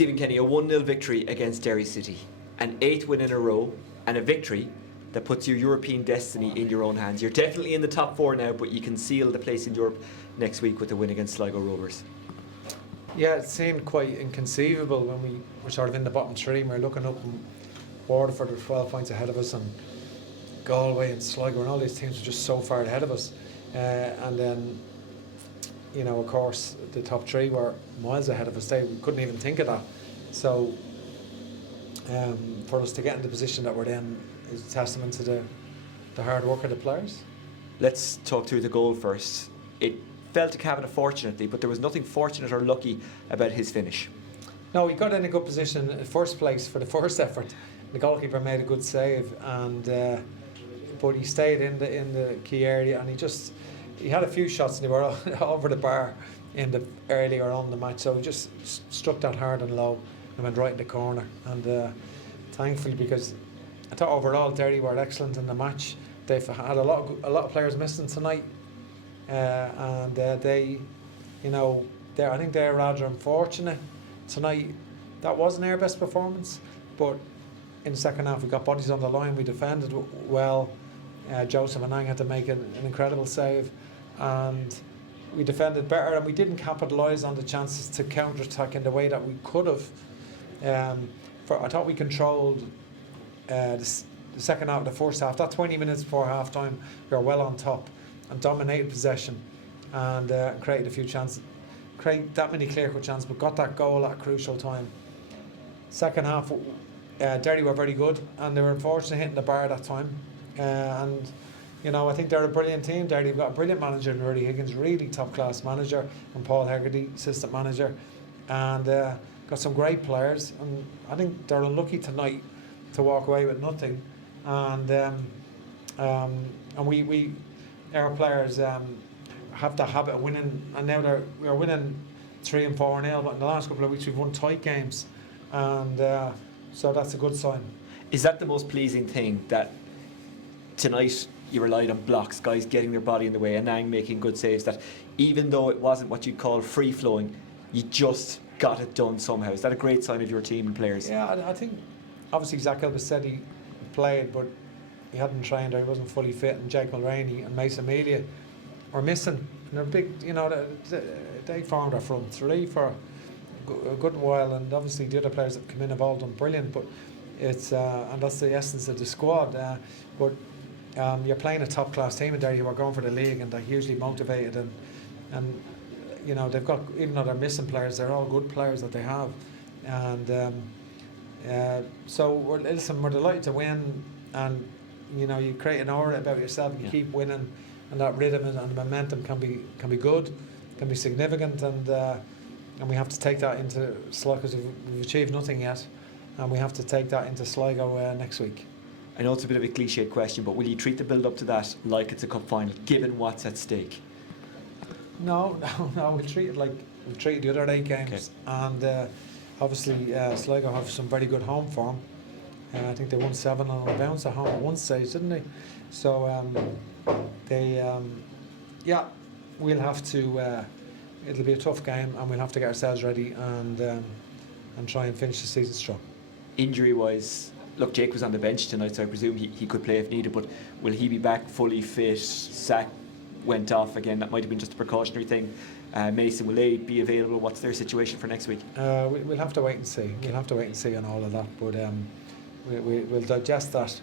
Stephen Kenny, a 1-0 victory against Derry City, an 8th win in a row, and a victory that puts your European destiny in your own hands. You're definitely in the top 4 now, but you can seal the place in Europe next week with the win against Sligo Rovers. Yeah, it seemed quite inconceivable when we were sort of in the bottom 3 and we were looking up, and Waterford were 12 points ahead of us, and Galway and Sligo and all these teams were just so far ahead of us. And then, you know, of course, the top 3 were miles ahead of us. We couldn't even think of that. So for us to get in the position that we're in is a testament to the hard work of the players. Let's talk through the goal first. It fell to Kavanagh fortunately, but there was nothing fortunate or lucky about his finish. No, he got in a good position in first place for the first effort. The goalkeeper made a good save, and but he stayed in the key area, and he had a few shots and they were over the bar in the earlier on the match, so he just struck that hard and low and went right in the corner. And thankfully, because I thought overall Derry were excellent in the match. They've had a lot of players missing tonight, and they, you know, I think they're rather unfortunate tonight. That wasn't our best performance, but in the second half we got bodies on the line, we defended well. Joseph Anang had to make an incredible save, and we defended better, and we didn't capitalise on the chances to counter-attack in the way that we could have. I thought we controlled the second half of the first half. That 20 minutes before half-time, we were well on top and dominated possession, and created a few chances. Created that many clear-cut chances, but got that goal at a crucial time. Second half, Derry were very good, and they were unfortunate hitting the bar that time. And you know, I think they're a brilliant team. They've got a brilliant manager in Rudy Higgins, really top-class manager, and Paul Hegarty, assistant manager, and got some great players. And I think they're unlucky tonight to walk away with nothing. And we our players have the habit of winning, and now we're winning 3 and 4-0. But in the last couple of weeks, we've won tight games, and so that's a good sign. Is that the most pleasing thing, that tonight you relied on blocks, guys getting their body in the way, and Nang making good saves, that even though it wasn't what you'd call free-flowing, you just got it done somehow? Is that a great sign of your team and players? Yeah, I think obviously Zach Elba said he played, but he hadn't trained, or he wasn't fully fit, and Jake Mulroney and Mason Amelia were missing. And they're big, you know, they formed our front 3 for a good while, and obviously the other players that come in have all done brilliant, but it's and that's the essence of the squad. But you're playing a top-class team in Derry who are going for the league, and they're hugely motivated, and you know, they've got, even though they're missing players, they're all good players that they have, and so we're delighted to win, and you know, you create an aura about yourself, you keep winning, and that rhythm and the momentum can be good, can be significant, and we have to take that into Sligo, because we've achieved nothing yet, and we have to take that into Sligo next week. I know it's a bit of a cliched question, but will you treat the build-up to that like it's a cup final, given what's at stake? No, we'll treat it like we've treated the other 8 games, and obviously Sligo have some very good home form. I think they won 7 on a bounce at home at one stage, didn't they? So we'll have to. It'll be a tough game, and we'll have to get ourselves ready and try and finish the season strong. Injury-wise, look, Jake was on the bench tonight, so I presume he could play if needed, but will he be back fully fit? Zach went off again, that might have been just a precautionary thing. Mason, will they be available? What's their situation for next week? We'll have to wait and see. We'll have to wait and see on all of that, but we'll digest that.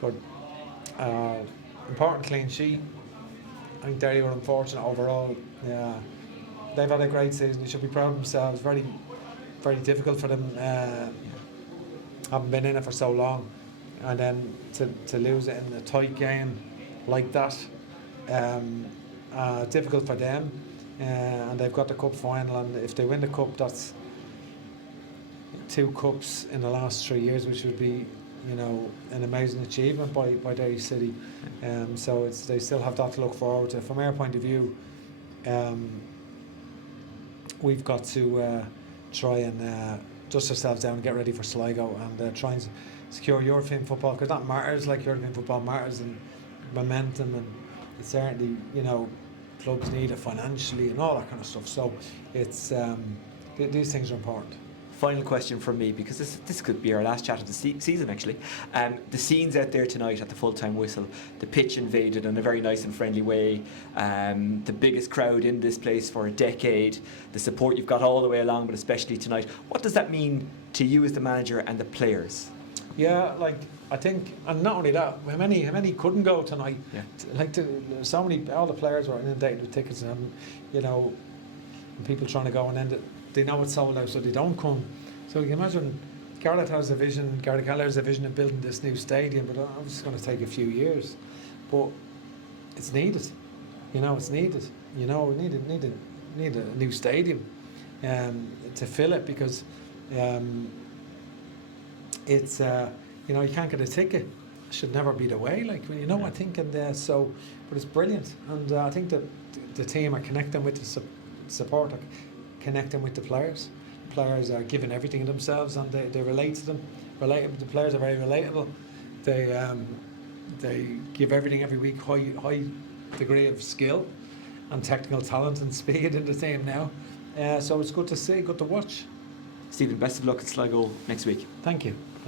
But important clean sheet. I think Derry were unfortunate overall. They've had a great season. They should be proud of themselves. Very, very difficult for them. Haven't been in it for so long, and then to lose it in a tight game like that, difficult for them. And they've got the cup final, and if they win the cup, that's 2 cups in the last 3 years, which would be, you know, an amazing achievement by Derry City. So they still have that to look forward to. From our point of view, we've got to try and dust ourselves down and get ready for Sligo, and try and secure European football, because that matters. Like, European football matters, and momentum, and it's certainly, you know, clubs need it financially and all that kind of stuff. So it's these things are important. final question from me, because this could be our last chat of the season actually. The scenes out there tonight at the full-time whistle, the pitch invaded in a very nice and friendly way, the biggest crowd in this place for a decade, the support you've got all the way along, but especially tonight. What does that mean to you as the manager and the players? Yeah, like I think, and not only that, how many couldn't go tonight? Yeah. Like so many, all the players were inundated with tickets, and you know, people trying to go, and then they know it's sold out, so they don't come. So you can imagine, Garrett has a vision, Garrett Keller has a vision of building this new stadium, but obviously it's going to take a few years. But it's needed, you know, it's needed. You know, we need a new stadium to fill it, because it's you know, you can't get a ticket. It should never be the way, like, you know, I think, and so, but it's brilliant, and I think that the team are connecting with the support, are connecting with the players. The players are giving everything of themselves, and they relate to them. The players are very relatable. They give everything every week, high degree of skill and technical talent and speed in the team now. So it's good to see, good to watch. Stephen, best of luck at Sligo next week. Thank you.